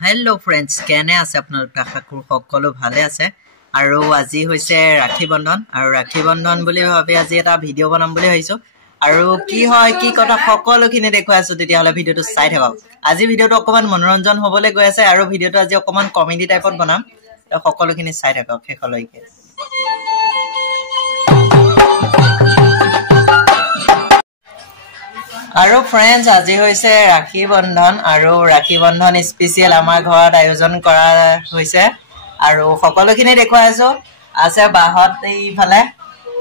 hello friends केने আছে আপোনালোক আশা কৰো সকলো ভালে আছে আৰু আজি হৈছে ৰাখী বন্ধন আৰু ৰাখী বন্ধন বুলি ভাবি আজি এটা ভিডিও বনাম বুলি ভাবিছো আৰু কি হয় কি কথা সকলোখিনি দেখুৱাই আছো তেতিয়া হলে ভিডিওটো চাই থাকক আজি ভিডিওটো অকমান মনোৰঞ্জন হ'বলৈ গৈ আছে আৰু ভিডিওটো আজি অকমান কমেডি টাইপত বনাম তো সকলোখিনি চাই থাকক শেষলৈকে আৰু फ्रेंड्स আজি হৈছে ৰাখী বন্ধন আৰু ৰাখী বন্ধন স্পেশাল আমাৰ ঘৰত আয়োজন কৰা হৈছে আৰু সকলোখিনি দেখুৱাইছো আছে বাহত এইফালে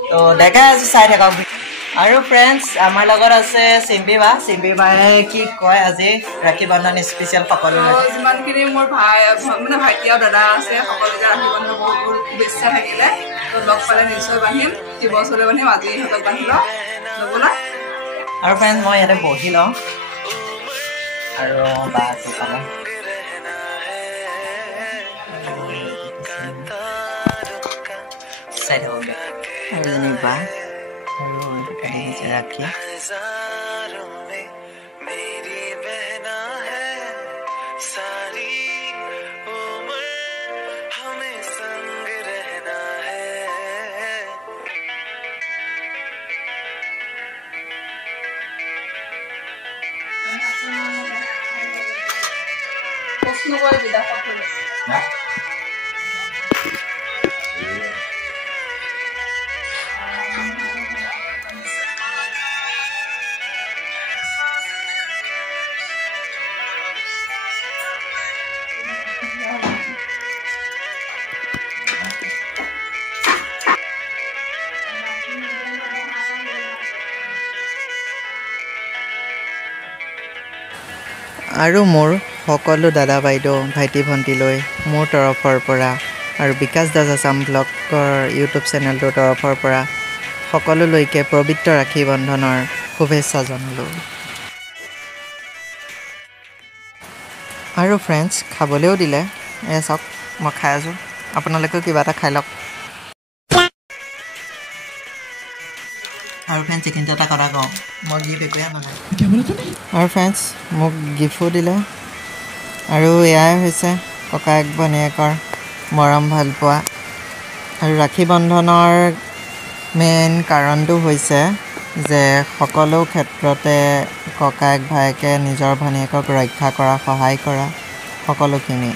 তো দেখাই আছো চাই থাকক আৰু फ्रेंड्स আমাৰ লগত আছে সিম্পি বায়ে কি কয় আজি ৰাখী বন্ধন স্পেশাল সকলো যিমানখিনি মোৰ মানে ভাইটি আৰু দাদা আছে সকলোকে ৰাখী বন্ধন বহুত বহুত শুভেচ্ছা থাকিলে তো লগ পালে নিশ্চয় বান্ধিম বছৰে বান্ধিম আজি ইহঁতক বান্ধিব নবলা আৰু फ्रेंड्स মই ইয়াতে বহি লওঁ আৰু বাস পালে চাই থাকক আৰু যেনিবা আৰু দেখিছে ৰাখী আৰু মোৰ সকলো দাদা বাইদেউ ভাইটি ভণ্টিলৈ মোৰ তৰফৰ পৰা আৰু বিকাশ দাস আছাম ব্লগৰ ইউটিউব চেনেলটোৰ তৰফৰ পৰা সকলোলৈকে পবিত্ৰ ৰাখী বন্ধনৰ শুভেচ্ছা জনালোঁ আৰু फ्रेंड्स খাবলৈও দিলে এ চাওক মই খাই আছো আপোনালোকেও কিবা এটা খাই লওক আৰু फ्रेंड्स চিকেনটা এটা কথা কওঁ মই গিফ্ট একোৱে আনা নাই আৰু फ्रेंड्स মোক গিফ্টও দিলে আৰু এয়াই হৈছে ককায়েক ভনীয়েকৰ মৰম ভাল পোৱা আৰু ৰাখী বন্ধনৰ মেইন কাৰণটো হৈছে যে সকলো ক্ষেত্ৰতে ককায়েক ভাইকে নিজৰ ভনীয়েকক ৰক্ষা কৰা সহায় কৰা সকলোখিনি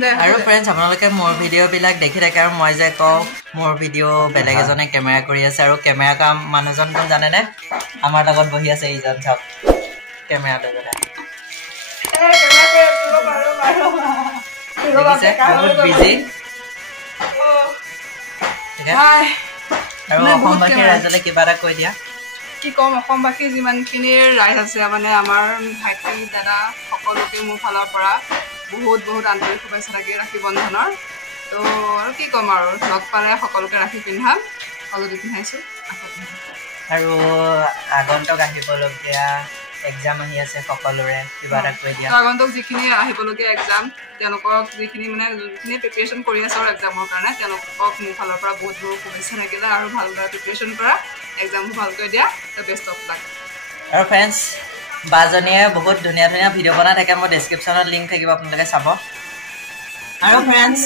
আৰু फ्रेंड्स আপোনালোকে মোৰ ভিডিও বিলাক দেখি থাকে আৰু মই যে কওঁ মোৰ ভিডিও বেলেগ এজনে কেমেৰা কৰি আছে আৰু কেমেৰা কাম মানুহজন কোন জানে নে আমাৰ লগত বহি আছে ইজন চাওক কেমেৰা লগত বহুত বিজি আৰু অসমবাসী ৰাইজলৈ কিবা এটা কৈ দিয়া কি কম অসমবাসী যিমানখিনি ৰাইজ আছে মানে আমাৰ ভাইটি দাদা সকলোকে মোৰ ফালৰ পৰা বহুত বহুত আন্তৰিক শুভেচ্ছা থাকে ৰাখী বন্ধনৰ তো আৰু কি ক'ম আৰু লগ পালে সকলোকে ৰাখী পিন্ধাম অলৰেডি পিন্ধাইছোঁ আৰু আগন্তুক আহিবলগীয়া এক্সাম আহি আছে সকলোৰে কিবা এটা কৈ দিয়া আগন্তুক যিখিনি আহিবলগীয়া এক্সাম তেওঁলোকক যিখিনি মানে যোনখিনি প্ৰিপেৰেশ্যন কৰি আছে আৰু এক্সামৰ কাৰণে তেওঁলোকক মোৰ ফালৰ পৰা বহুত বহুত শুভেচ্ছা থাকিলে আৰু ভালদৰে প্ৰিপেৰেশ্যন কৰা এক্সামবোৰ ভালকৈ দিয়া তো বেষ্ট অফ লাক আৰু फ्रेंड्स বাজনীয়ে বহুত ধুনীয়া ধুনীয়া ভিডিও বনাই থাকে মই ডেছক্ৰিপশ্যনত লিংক থাকিব আপোনালোকে চাব আৰু फ्रेंड्स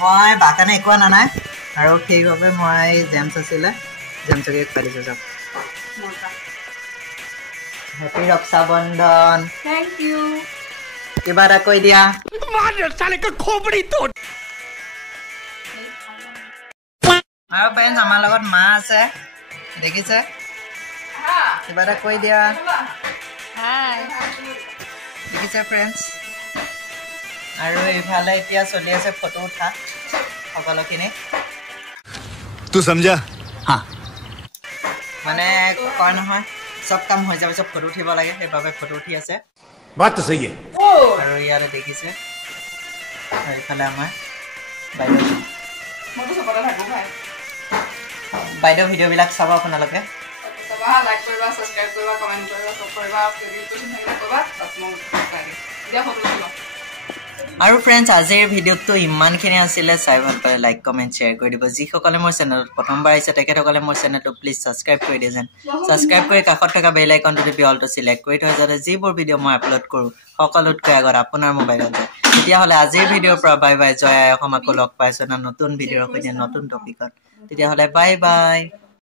মই বাকানে একো আনা নাই আৰু সেইবাবে মই জেমছ আছিলে জেমছকে খুৱাইছোঁ চাওক হেপী ৰক্ষা বন্ধন থেংক ইউ কিবা এটা কৈ দিয়া আৰু फ्रेंड्स আমাৰ লগত মা আছে দেখিছে কিবা এটা কৈ দিয়া দেখিছে फ्रेंड्स আৰু এইফালে এতিয়া চলি আছে ফটো উঠা সকলোখিনি तू समझा हाँ মানে কয় নহয় সব কাম হৈ যাব সব ফটো উঠিব লাগে সেইবাবে ফটো উঠি আছে बात तो सही है আৰু ইয়াতে দেখিছে আৰু এইফালে আমাৰ বাইদেউ মইতো চবতে থাকোঁ ভাই বাইদেউ ভিডিঅ'বিলাক চাব আপোনালোকে লাইক কৰিবা সাবস্ক্ৰাইব কৰিবা কমেন্ট কৰিবা সব কৰিবা ফেভৰিট কৰিবা কৰিবা তাত মই দিয়া ফটো আৰু ফ্ৰেণ্ডছ আজিৰ ভিডিঅ'টো ইমানখিনি আছিলে চাই ভাল পালে লাইক কমেণ্ট শ্বেয়াৰ কৰি দিব যিসকলে মোৰ চেনেলত প্ৰথমবাৰ আহিছে তেখেতসকলে মোৰ চেনেলটো প্লিজ ছাবস্ক্ৰাইব কৰি দিয়ে যেন ছাবস্ক্ৰাইব কৰি কাষত থকা বেল আইকনটো টিপি অলটো চিলেক্ট কৰি থৈ যাতে যিবোৰ ভিডিঅ' মই আপলোড কৰোঁ সকলোতকৈ আগত আপোনাৰ মোবাইলত যায় তেতিয়াহ'লে আজিৰ ভিডিঅ'ৰ পৰা বাই বাই জয় আই অসম আকৌ লগ পাইছোঁ না নতুন ভিডিঅ'ৰ সৈতে নতুন টপিকত তেতিয়াহ'লে বাই বাই